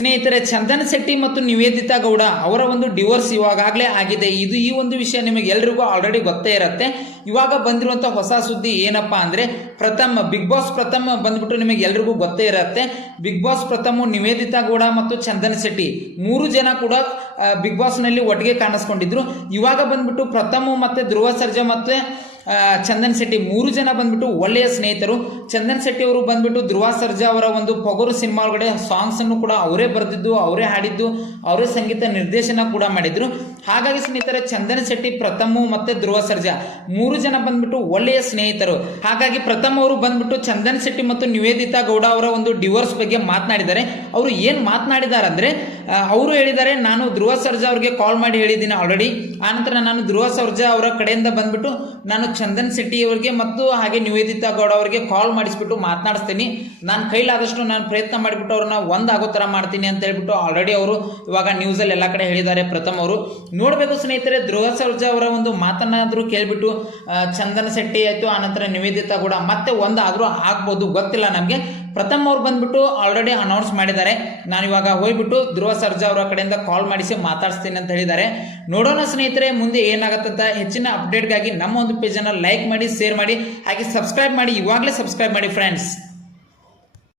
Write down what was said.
ಸ್ನೇಹಿತರೆ, ಚಂದನ್ ಶೆಟ್ಟಿ ಮತ್ತು ನಿವೇದಿತಾ ಗೌಡ ಅವರ ಒಂದು ಡಿವೋರ್ಸ್ ಇವಾಗಲೇ ಆಗಿದೆ. ಇದು ಈ ಒಂದು ವಿಷಯ ನಿಮಗೆ ಎಲ್ರಿಗೂ ಆಲ್ರೆಡಿ ಗೊತ್ತೇ ಇರುತ್ತೆ. ಇವಾಗ ಬಂದಿರುವಂಥ ಹೊಸ ಸುದ್ದಿ ಏನಪ್ಪ ಅಂದರೆ, ಪ್ರಥಮ ಬಿಗ್ ಬಾಸ್ ಪ್ರಥಮ ಬಂದ್ಬಿಟ್ಟು ನಿಮಗೆ ಎಲ್ರಿಗೂ ಗೊತ್ತೇ ಇರುತ್ತೆ. ಬಿಗ್ ಬಾಸ್ ಪ್ರಥಮ ನಿವೇದಿತಾ ಗೌಡ ಮತ್ತು ಚಂದನ್ ಶೆಟ್ಟಿ. ಮೂರು ಜನ ಕೂಡ ಬಿಗ್ ಬಾಸ್ನಲ್ಲಿ ಒಟ್ಟಿಗೆ ಕಾಣಿಸ್ಕೊಂಡಿದ್ರು. ಇವಾಗ ಬಂದ್ಬಿಟ್ಟು ಪ್ರಥಮ್ ಮತ್ತು ಧ್ರುವ ಸರ್ಜಾ ಮತ್ತೆ ಚಂದನ್ ಶೆಟ್ಟಿ ಮೂರು ಜನ ಬಂದ್ಬಿಟ್ಟು ಒಳ್ಳೆಯ ಸ್ನೇಹಿತರು. ಚಂದನ್ ಶೆಟ್ಟಿ ಅವರು ಬಂದ್ಬಿಟ್ಟು ಧ್ರುವ ಸರ್ಜಾ ಅವರ ಒಂದು ಪೊಗರು ಸಿನಿಮಾ ಒಳಗಡೆ ಸಾಂಗ್ಸ್ ಅನ್ನು ಕೂಡ ಅವರೇ ಬರೆದಿದ್ದು, ಅವರೇ ಹಾಡಿದ್ದು, ಅವರೇ ಸಂಗೀತ ನಿರ್ದೇಶನ ಕೂಡ ಮಾಡಿದ್ರು. ಹಾಗಾಗಿ ಸ್ನೇಹಿತರೆ, ಚಂದನ್ ಶೆಟ್ಟಿ, ಪ್ರಥಮ ಮತ್ತು ಧ್ರುವ ಸರ್ಜಾ ಮೂರು ಜನ ಬಂದ್ಬಿಟ್ಟು ಒಳ್ಳೆಯ ಸ್ನೇಹಿತರು. ಹಾಗಾಗಿ ಪ್ರಥಮ ಅವರು ಬಂದ್ಬಿಟ್ಟು ಚಂದನ್ ಶೆಟ್ಟಿ ಮತ್ತು ನಿವೇದಿತಾ ಗೌಡ ಅವರ ಒಂದು ಡಿವೋರ್ಸ್ ಬಗ್ಗೆ ಮಾತನಾಡಿದ್ದಾರೆ. ಅವರು ಏನು ಮಾತನಾಡಿದ್ದಾರೆ ಅಂದ್ರೆ ಅವರು ಹೇಳಿದ್ದಾರೆ, ನಾನು ಧ್ರುವ ಸರ್ಜಾ ಅವ್ರಿಗೆ ಕಾಲ್ ಮಾಡಿ ಹೇಳಿದ್ದೀನಿ ಆಲ್ರೆಡಿ ಆನಂತರ ನಾನು ಧ್ರುವ ಸರ್ಜಾ ಅವರ ಕಡೆಯಿಂದ ಬಂದ್ಬಿಟ್ಟು ನಾನು ಚಂದನ್ ಶೆಟ್ಟಿ ಅವರಿಗೆ ಮತ್ತು ಹಾಗೆ ನಿವೇದಿತಾ ಗೌಡ ಅವರಿಗೆ ಕಾಲ್ ಮಾಡಿಸ್ಬಿಟ್ಟು ಮಾತನಾಡಿಸ್ತೀನಿ. ನಾನು ಕೈಲಾದಷ್ಟು ನಾನು ಪ್ರಯತ್ನ ಮಾಡಿಬಿಟ್ಟು ಅವ್ರನ್ನ ಒಂದಾಗೋ ಥರ ಮಾಡ್ತೀನಿ ಅಂತ ಹೇಳ್ಬಿಟ್ಟು ಆಲ್ರೆಡಿ ಅವರು ಇವಾಗ ನ್ಯೂಸಲ್ಲಿ ಎಲ್ಲ ಕಡೆ ಹೇಳಿದ್ದಾರೆ ಪ್ರಥಮ್ ಅವರು. ನೋಡಬೇಕು ಸ್ನೇಹಿತರೆ, ಧ್ರುವ ಸರ್ಜಾ ಅವರ ಒಂದು ಮಾತನ್ನಾದರೂ ಕೇಳಿಬಿಟ್ಟು ಚಂದನ್ ಶೆಟ್ಟಿ ಆಯಿತು, ಆನಂತರ ನಿವೇದಿತಾ ಗೌಡ ಮತ್ತೆ ಒಂದಾದರೂ ಆಗ್ಬೋದು, ಗೊತ್ತಿಲ್ಲ ನಮಗೆ. ಪ್ರಥಮ್ ಅವ್ರು ಬಂದ್ಬಿಟ್ಟು ಆಲ್ರೆಡಿ ಅನೌನ್ಸ್ ಮಾಡಿದ್ದಾರೆ. ನಾನು ಇವಾಗ ಹೋಗ್ಬಿಟ್ಟು ಧ್ರುವ ಸರ್ಜಾ ಅವರ ಕಡೆಯಿಂದ ಕಾಲ್ ಮಾಡಿಸಿ ಮಾತಾಡಿಸ್ತೀನಿ ಅಂತ ಹೇಳಿದ್ದಾರೆ. ನೋಡೋಣ ಸ್ನೇಹಿತರೆ, ಮುಂದೆ ಏನಾಗತ್ತಂತ ಹೆಚ್ಚಿನ ಅಪ್ಡೇಟ್ಗಾಗಿ ನಮ್ಮ ಒಂದು ಪೇಜನ್ನು ಲೈಕ್ ಮಾಡಿ ಶೇರ್ ಮಾಡಿ, ಹಾಗೆ ಸಬ್ಸ್ಕ್ರೈಬ್ ಮಾಡಿ, ಇವಾಗಲೇ ಸಬ್ಸ್ಕ್ರೈಬ್ ಮಾಡಿ ಫ್ರೆಂಡ್ಸ್